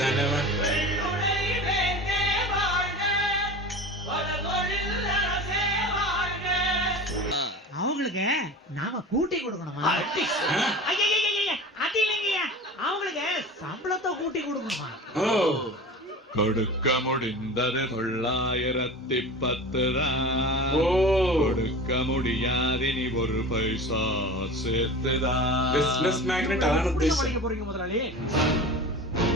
தனவன் அவங்களுக்கு நாம கூட்டி கொடுக்கணுமா? அது இல்லைங்க, அவங்களுக்கு சம்பளத்தை கூட்டி கொடுக்கணுமா? கொடுக்க முடிந்தது 910 தான். கொடுக்க முடியாது நீ ஒரு பைசா சேர்த்துதான். பிசினஸ் மேக்னெட் ஆன போறீங்க முதலாளி.